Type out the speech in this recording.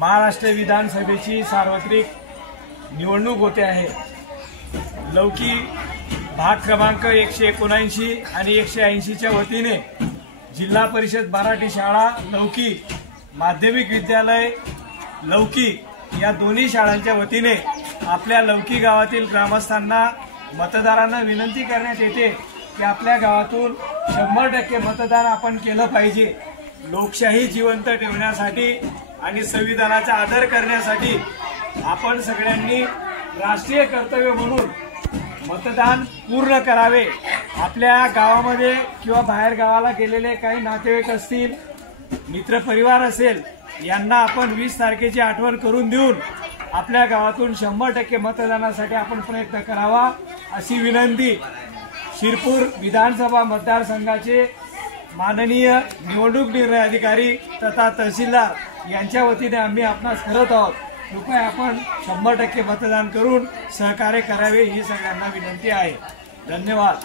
महाराष्ट्र विधानसभेची सार्वत्रिक निवडणूक होते आहे। लौकी भाग क्रमांक 179 आणि 180 च्या वतीने जिल्हा परिषद मराठी शाळा लौकी, माध्यमिक विद्यालय लौकी या दोन्ही शाळांच्या वतीने आपल्या लौकी गावातील ग्रामस्थांना मतदारांना विनंती करण्यात येते की आपल्या गावातून 100% मतदान आपण केलं पाहिजे। लोकशाही जिवंत ठेवण्यासाठी आणि संविधानाचा आदर करण्यासाठी आपण सगळ्यांनी राष्ट्रीय कर्तव्य म्हणून मतदान पूर्ण करावे। आपल्या गावामध्ये किंवा बाहेर गावाला गेलेले काही नातेवाईक असतील, मित्र परिवार असेल, यांना आपण 20 तारखेची आठवण करून देऊन आपल्या गावातून 100% मतदानासाठी आपण प्रयत्न करावा अशी विनंती शिरपूर विधानसभा मतदारसंघाचे माननीय निवडणूक निर्णय अधिकारी तथा तहसीलदार यांच्या वतीने आम्ही आपणास करत आहोत। कृपया आपण 100% मतदान करून सहकार्य करावे ही सगळ्यांना विनंती आहे। धन्यवाद।